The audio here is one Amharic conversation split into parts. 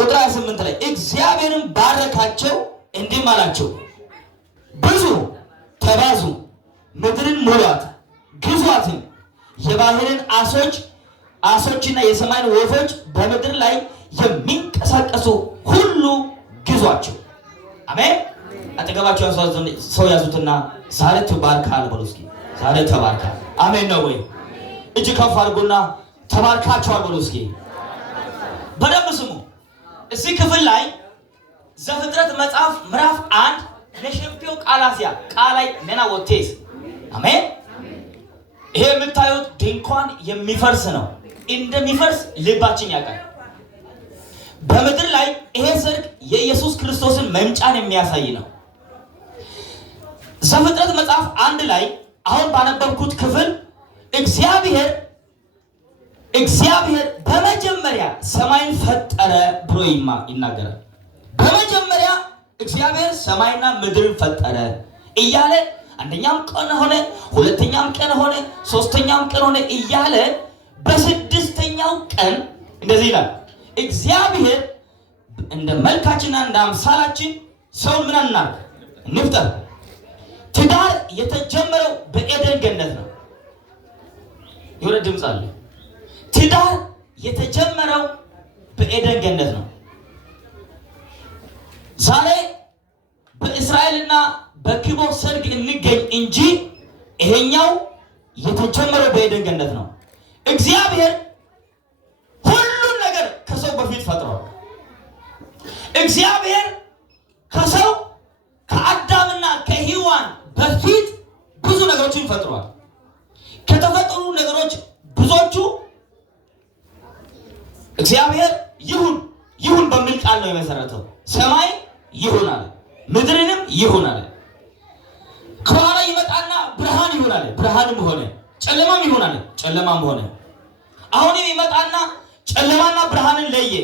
ቁጥር 28 ላይ እግዚአብሔርን ባረካቸው እንዲህ አላቸው ብዙ ተባዙ ምድርን ሙሏት ግዟትም የባህርን አሶችና የሰማይን ወፎች በምድር ላይ የሚንቀሳቀሱ ሁሉ ግዟቸው። አሜን። አጠገባቸው ሰው ያዙትና ዛሬ ተባርካል በሉ እስኪ። ዛሬ ተባርካል። አሜን ነው ወይ? እጅ ከፍ አድርጉና ተባርካችኋል በሉ እስኪ። በደንብ ስሙ። እዚህ ክፍል ላይ ዘፍጥረት መጽሐፍ ምዕራፍ 1 ለሸምፒዮ ቃላሲያ ቃላይ ነና ወቴስ አሜን። ይሄ የምታዩት ድንኳን የሚፈርስ ነው። እንደሚፈርስ ልባችን ያውቃል። በምድር ላይ ይሄ ሰርግ የኢየሱስ ክርስቶስን መምጫን የሚያሳይ ነው። ዘፍጥረት መጽሐፍ 1 ላይ አሁን ባነበብኩት ክፍል እግዚአብሔር በመጀመሪያ ሰማይን ፈጠረ ብሎ ይናገራል። በመጀመሪያ እግዚአብሔር ሰማይና ምድርን ፈጠረ እያለ አንደኛም ቀን ሆነ፣ ሁለተኛም ቀን ሆነ፣ ሶስተኛም ቀን ሆነ እያለ በስድስተኛው ቀን እንደዚህ ይላል እግዚአብሔር እንደ መልካችንና እንደ አምሳላችን ሰውን ምን እናድርግ እንፍጠር። ትዳር የተጀመረው በኤደን ገነት ነው። የሆነ ድምፅ አለ። ትዳር የተጀመረው በኤደን ገነት ነው። ዛሬ በእስራኤልና በኪቦ ሰርግ እንገኝ እንጂ ይሄኛው የተጀመረው በኤደን ገነት ነው። እግዚአብሔር ሁሉን ነገር ከሰው በፊት ፈጥሯል። እግዚአብሔር ከሰው ከአዳምና ከሔዋን በፊት ብዙ ነገሮችን ፈጥሯል። ከተፈጠሩ ነገሮች ብዙዎቹ እግዚአብሔር ይሁን በሚል ቃል ነው የመሰረተው። ሰማይ ይሁን አለ፣ ምድርንም ይሁን አለ። ከኋላ ይመጣና ብርሃን ይሁን አለ፣ ብርሃንም ሆነ። ጨለማም ይሁን አለ፣ ጨለማም ሆነ። አሁንም ይመጣና ጨለማና ብርሃንን ለየ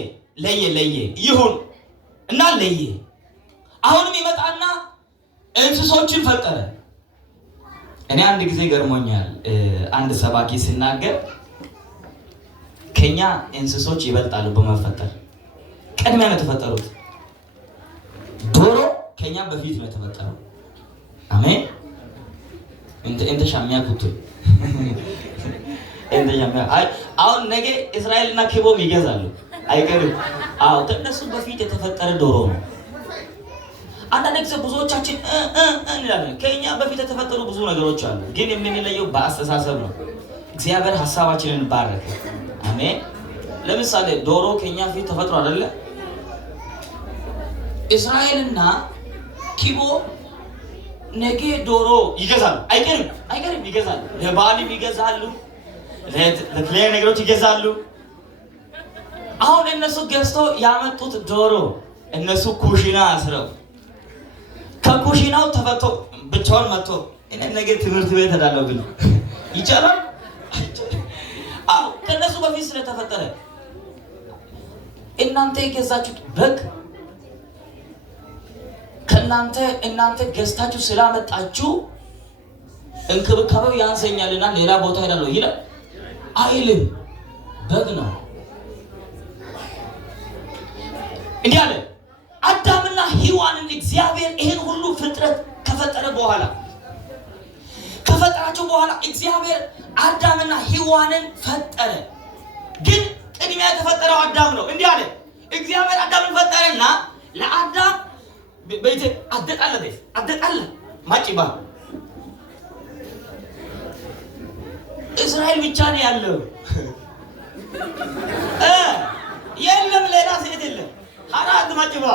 ይሁን እና ለየ። አሁንም ይመጣና እንስሶችን ፈጠረ። እኔ አንድ ጊዜ ገርሞኛል። አንድ ሰባኪ ሲናገር ከኛ እንስሶች ይበልጣሉ በመፈጠር። ቀድሚያ ነው የተፈጠሩት። ዶሮ ከኛ በፊት ነው የተፈጠረው። አሜን። እንተ ሻሚያኩት አሁን ነገ እስራኤልና ኪቦም ይገዛሉ አይቀርም። አዎ ከነሱ በፊት የተፈጠረ ዶሮ ነው። አንዳንድ ጊዜ ብዙዎቻችን እንላለን ከኛ በፊት የተፈጠሩ ብዙ ነገሮች አሉ፣ ግን የምንለየው በአስተሳሰብ ነው። እግዚአብሔር ሐሳባችንን ባረከ። አሜን። ለምሳሌ ዶሮ ከኛ ፊት ተፈጥሮ አይደለ? እስራኤልና ኪቦ ነገ ዶሮ ይገዛሉ አይቀርም ይገዛሉ። ለበዓልም ይገዛሉ፣ ለተለያዩ ነገሮች ይገዛሉ። አሁን እነሱ ገዝተው ያመጡት ዶሮ እነሱ ኩሽና አስረው ከኩሽናው ተፈቶ ብቻውን መጥቶ እኔ ነገ ትምህርት ቤት ሄዳለሁ ግን ይቻላል? አዎ ከነሱ በፊት ስለተፈጠረ እናንተ የገዛችሁት በግ እናንተ ገዝታችሁ ስላመጣችሁ እንክብካቤው ያንሰኛልና ሌላ ቦታ ሄዳለሁ ይላል አይልም። በግ ነው። እንዲህ አለ አዳምና ሔዋንን እግዚአብሔር ይሄን ሁሉ ፍጥረት ከፈጠራቸው በኋላ እግዚአብሔር አዳምና ሔዋንን ፈጠረ። ግን ቅድሚያ የተፈጠረው አዳም ነው። እንዲህ አለ እግዚአብሔር አዳምን ፈጠረና ለአዳም በይተ አደጣለ ማጭባ እስራኤል ብቻ ነው ያለው። የለም ሌላ ሴት የለም። አራት ማጭባ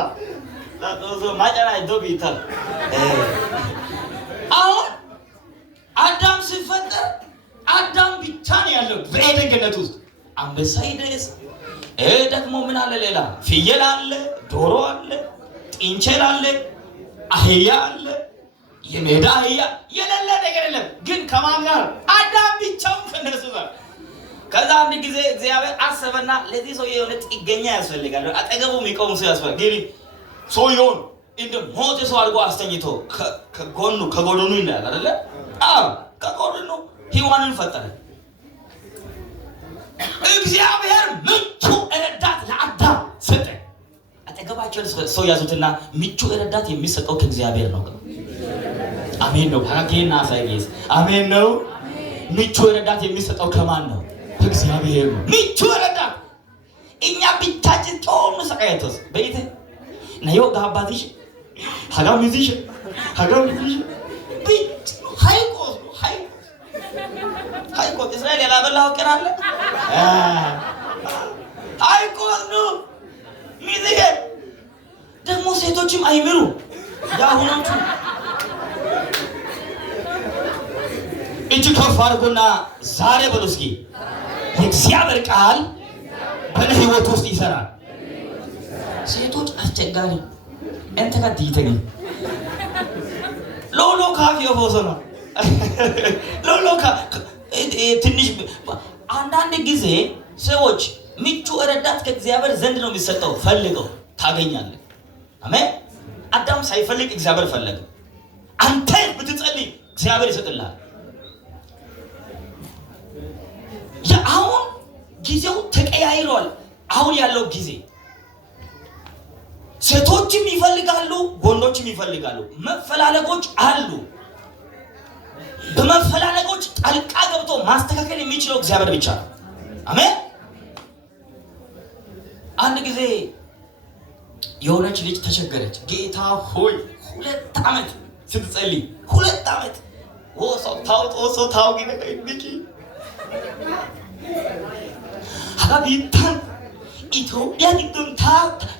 ማጨራ ዶቢታል። አሁን አዳም ሲፈጠር አዳም ብቻ ነው ያለው በኤደን ገነት ውስጥ። አንበሳ ይደስ ደግሞ ምን አለ ሌላ? ፍየል አለ፣ ዶሮ አለ፣ ጥንቸል አለ፣ አህያ አለ፣ የሜዳ አህያ የሌለ ነገር የለም። ግን ከማን ጋር? አዳም ብቻውን ከነሱ ጋር። ከዛ አንድ ጊዜ እግዚአብሔር አሰበና ለዚህ ሰው የሆነ ጥገኛ ያስፈልጋል፣ አጠገቡ የሚቆም ሰው ያስፈልጋል። ግን ሰውየውን እንደ ሞተ ሰው አድርጎ አስተኝቶ ከጎኑ ይላል አይደለ? አዎ ከጎኑ ሔዋንን ፈጠረ። እግዚአብሔር ምቹ ረዳት ለአዳም ሰጠ። አጠገባቸው ሰው ያዙትና ምቹ ረዳት የሚሰጠው ከእግዚአብሔር ነው። አሜን ነው። ሀራጌና ሳይጌስ አሜን ነው። ምቹ ረዳት የሚሰጠው ከማን ነው? ከእግዚአብሔር ነው። ምቹ ረዳት እኛ ብቻችን ጾም ሰቃየቶስ በይተ ነዮ ጋባትሽ ሀጋሚዝሽ ብቻ ሃይቆስ እስራኤል ያላበላው ቀራለ ሃይቆስ ነው። ሚዝሄ ደግሞ ሴቶችም አይምሩ ያሁኖቹ እጅ ከፍ አድርጎና ዛሬ በሉ እስኪ የእግዚአብሔር ቃል በእኔ ህይወት ውስጥ ይሰራል። ሴቶች አስቸጋሪ እንተ ከዲተኝ ሎሎ ካፊ ሆሶና ሎሎ ትንሽ አንዳንድ ጊዜ ሰዎች ምቹ ረዳት ከእግዚአብሔር ዘንድ ነው የሚሰጠው። ፈልገው ታገኛለህ። አሜን። አዳም ሳይፈልግ እግዚአብሔር ፈለገ። አንተ ብትጸልይ እግዚአብሔር ይሰጥልሃል። አሁን ጊዜው ተቀያይሯል። አሁን ያለው ጊዜ ሴቶችም ይፈልጋሉ፣ ወንዶችም ይፈልጋሉ። መፈላለጎች አሉ። በመፈላለጎች ጣልቃ ገብቶ ማስተካከል የሚችለው እግዚአብሔር ብቻ ነው። አሜን። አንድ ጊዜ የሆነች ልጅ ተቸገረች። ጌታ ሆይ 2 ዓመት ስትጸልይ 2 ዓመት ወሶ ታው ጊዜ ሀጋቢታን ኢትዮጵያ ግዱን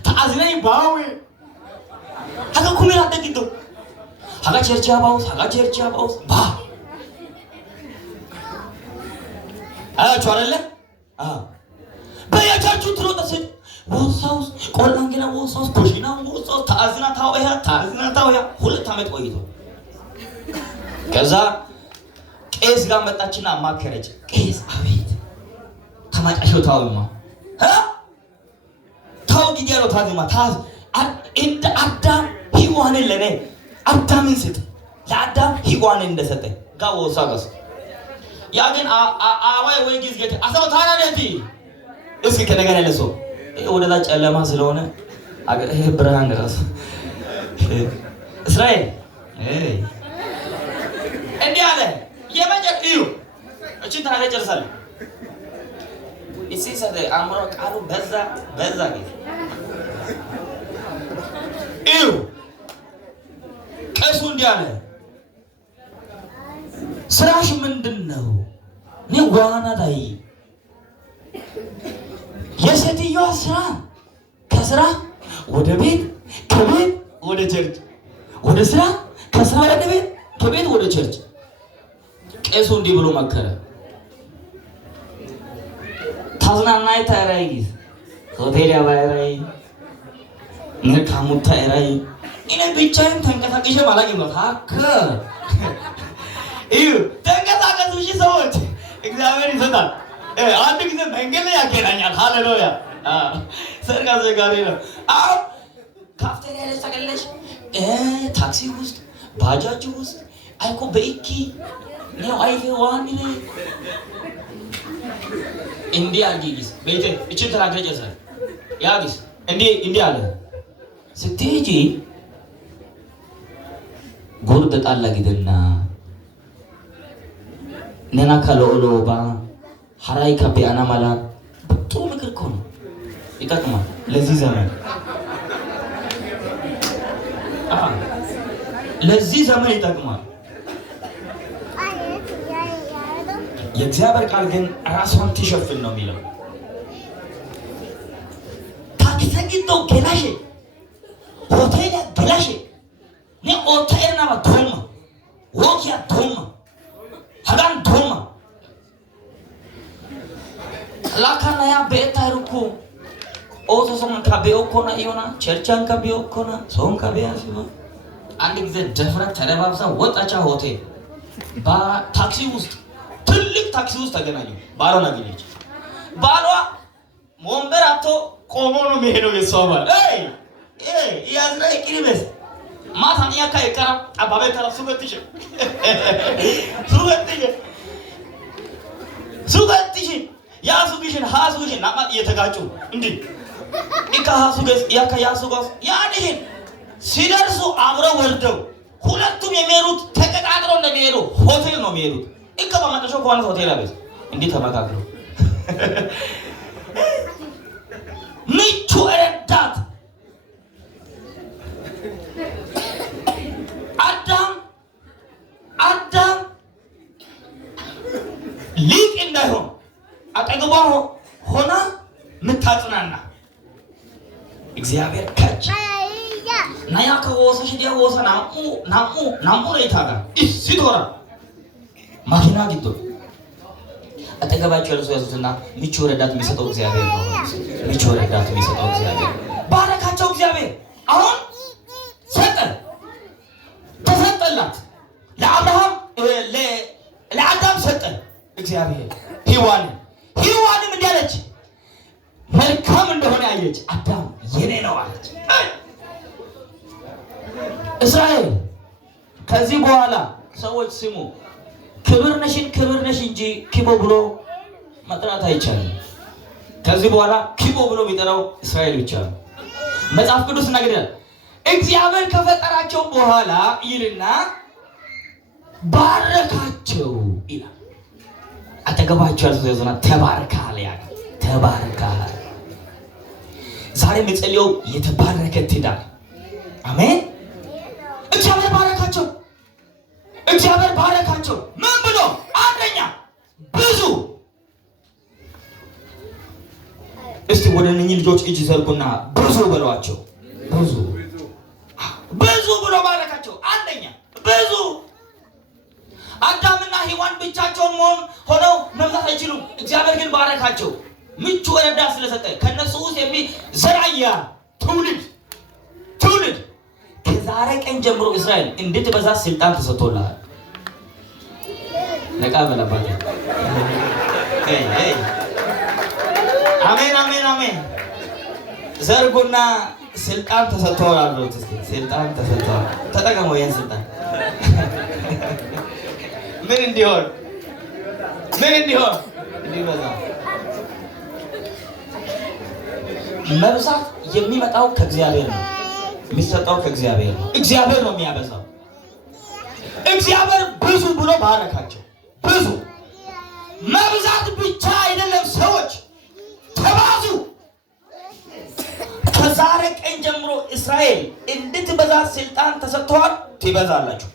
ታአዝናይ ባዌ ሀጋ ኩሜራ ደግዶ ሀጋ ቸርቻ ባውስ ባ አያችሁ አይደለ? በየቸርቹ ትሮጠስ ወሳውስ ቆላንጌና ወሳውስ ኮሽና ወሳውስ ታአዝና ታውያ 2 ዓመት ቆይቶ ከዛ ቄስ ጋር መጣችና አማከረች። ቄስ አቤት ተማጫሽው ታውማ ታው ጊዜው ታዝማ ታዝ እንደ አዳም ሔዋንን ለኔ አዳምን ስጥ ለአዳም ሔዋንን እንደሰጠ ጋር ወሳውስ ያ ግን አዋይ ወይ ጊዜ አሰው ታራለቲ እስኪ ከነገር ያለሰው ወደዛ ጨለማ ስለሆነ ይሄ ብርሃን ራስ እስራኤል እንዲህ አለ። የመጀር እዩ እቺ ታለ ጨርሳለ እዚህ ሰደ አምሮ ቃሉ በዛ ጊዜ እዩ ቀሱ እንዲህ አለ። ስራሽ ምንድነው? ነው ዋና ላይ የሴትዮዋ ስራ ከስራ ወደ ቤት ከቤት ወደ ቸርች ወደ ስራ ከስራ ወደ ቤት ከቤት ወደ ቸርች። ቄሱ እንዲህ ብሎ መከረ። ታዝናናይ ታራይ ሆቴል ያባራይ ነካሙታ ታራይ እኔ ብቻዬን ተንቀሳቅሼ ማላቂ ነው ታከ እዩ ተንቀሳቀሱ። እሺ ሰዎች እግዚአብሔር ይሰጣል። አንድ ጊዜ መንገድ ላይ ያገናኛል። ሃሌሉያ ሰርጋዘ ጋር ነው። አው ካፍቴሪያ ላይ ተቀለሽ ታክሲ ውስጥ ባጃጅ ውስጥ አይኮ በኢኪ ነው አይፌ ዋን ላይ እንዲህ አጊስ ቤቴ እቺ ተራገጨሰ ያጊስ እንዲህ አለ። ስትሄጂ ጎርደ ጣላ ግድና ነና ካሎሎባ ሐራይ ከቢያና ማላ ጥሩ ምክር እኮ ነው። ይጠቅማል ለዚህ ዘመን ለዚህ ዘመን ይጠቅማል። የእግዚአብሔር ቃል ግን ራሷን ትሸፍን ነው የሚለው። ታክሰጊቶ ገላሽ ሆቴል ገላሽ ኔ ኦታኤና ባቶማ ወኪያ ቶማ ሀጋን ቶማ ላካና ያ ቤታሩኩ ኦቶ ሶን ካቤኦኮና ይሆና ቸርቻን ካቤኦኮና ሶን ካቤያሲባ አንድ ጊዜ ደፍረት ተለባብሳ ወጣቻ ሆቴል በታክሲ ውስጥ ትልቅ ታክሲ ውስጥ ተገናኙ። ባሏን አገኘች። ባሏ ወንበር አጥቶ ቆሞ ነው የሚሄደው። የሷባል ያዝራይ ቅሪበስ ማታን ያካ ይቀራ አባቤ ተራ ሱገትሽ ያ ሱግሽን ሃሱግሽን ናማ እየተጋጩ እንዴ ከያሱ ጋር ያንህን ሲደርሱ አብረው ወርደው ሁለቱም የሚሄዱት ተቀጣጥረው እንደሚሄዱ ሆቴል ነው የሚሄዱት። በማጠሻው ከሆነ ሆቴል አቤት እንዲህ ተመካክረው ምቹ ረዳት አዳም ሊቅ እንዳይሆን አጠገቧ ሆና ምታጽናና እግዚአብሔር ከች ናያ ከወሰሽ ዲያ ወሰና ናሙ ለይታጋ ሲቶራ ማኪና ጊቶ አጠገባቸው ያዙትና ምቹ ረዳት የሚሰጠው እግዚአብሔር ነው። ምቹ ረዳት የሚሰጠው እግዚአብሔር ባረካቸው። እግዚአብሔር አሁን ተሰጠላት ለአብርሃም ለአዳም ሰጠ እግዚአብሔር ሔዋንም እንዲያለች መልካም እንደሆነ ያየች አዳም የኔ ነው አለች። እስራኤል ከዚህ በኋላ ሰዎች ስሙ፣ ክብር ነሽ እንጂ ኪቦ ብሎ መጥራት አይቻልም። ከዚህ በኋላ ኪቦ ብሎ የሚጠራው እስራኤል ብቻ ነው። መጽሐፍ ቅዱስ ነገር እግዚአብሔር ከፈጠራቸው በኋላ ይልና ባረካቸው ይላል። አጠገባቸው ያዘዘና ተባርካል ያለ ተባርካል። ዛሬ የምጸልየው የተባረከ ትዳር አሜን። እግዚአብሔር ባረካቸው። ምን ብሎ? አንደኛ ብዙ። እስቲ ወደ እነኚህ ልጆች እጅ ዘርጉና ብዙ በሏቸው። ብዙ ብሎ ባረካቸው። አንደኛ ብዙ። አዳምና ሔዋን ብቻቸውን ሆነው መብዛት አይችሉም። እግዚአብሔር ግን ባረካቸው። ምቹ ረዳት ስለሰጠ ከነሱ ውስጥ ዘራያ ትውልድ ከዛሬ ቀን ጀምሮ እስራኤል እንድትበዛ ስልጣን ተሰጥቶልሃል። ነቃ በለባት። አሜን። ዘርጉና ስልጣን ተሰጥቷል አሉት። ስልጣን ተሰጥቷል። ተጠቀመው ይሄን ስልጣን። ምን እንዲሆን እንዲበዛ። መብዛት የሚመጣው ከእግዚአብሔር ነው። የሚሰጠው ከእግዚአብሔር ነው። እግዚአብሔር ነው የሚያበዛው። እግዚአብሔር ብዙ ብሎ ባረካቸው። ብዙ መብዛት ብቻ አይደለም፣ ሰዎች ተባዙ። ከዛሬ ቀን ጀምሮ እስራኤል እንድትበዛ ስልጣን ተሰጥቷል። ትበዛላችሁ።